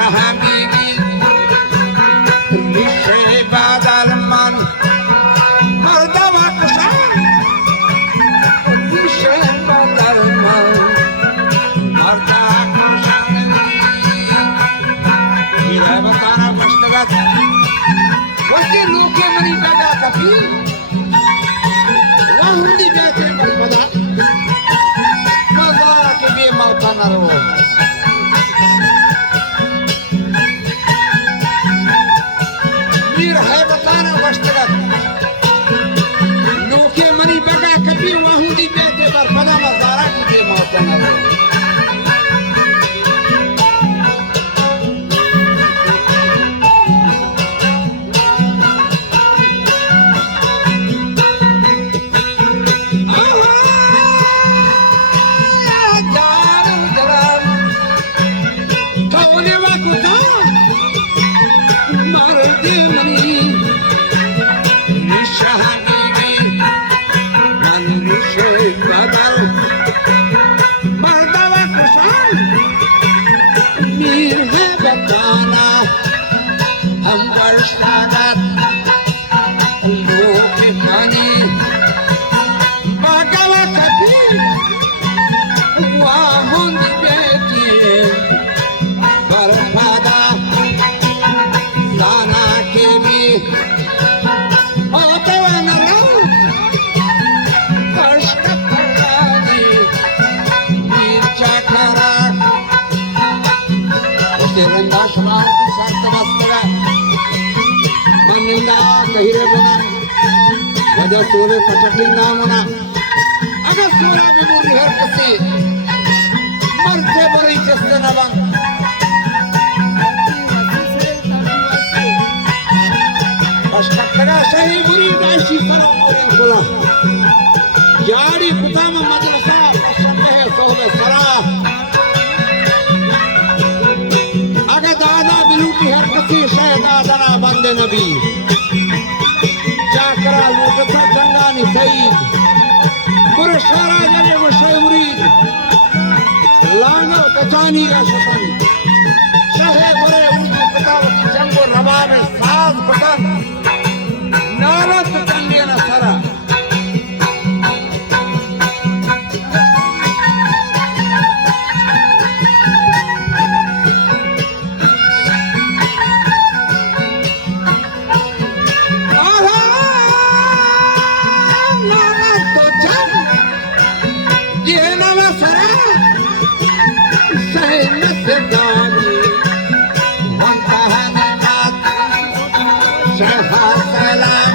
حبيبي للشيء بعد المن مرتبك شان للشيء بعد المن مرتبك شان إذا بطانا مشتغل وكيلو كمري بدا كفي وهندي بيتي بالبدا مزارك بي موطن روح واشتغل لو كي مني بقى كبير وهودي بيتي برفضا مزارات دي موتنا वजह सोरे पटकली नाम होना अगर सोरा बिमुरी हर कसी मरते बड़ी जस्ते न बंग अष्टकरा सही बुरी दाशी सरम बुरी खुला यारी पुतामा मदरसा पसंद है सोले सरा अगर दादा बिलूटी हर कसी शहदादा ना बंदे नबी चाकरा लूटता जंगानी सईद पुरशारा जने वो शेमरीद लांगो कचानी का शतन शहे बरे उर्दू पतावती जंगो रवा में साज पतन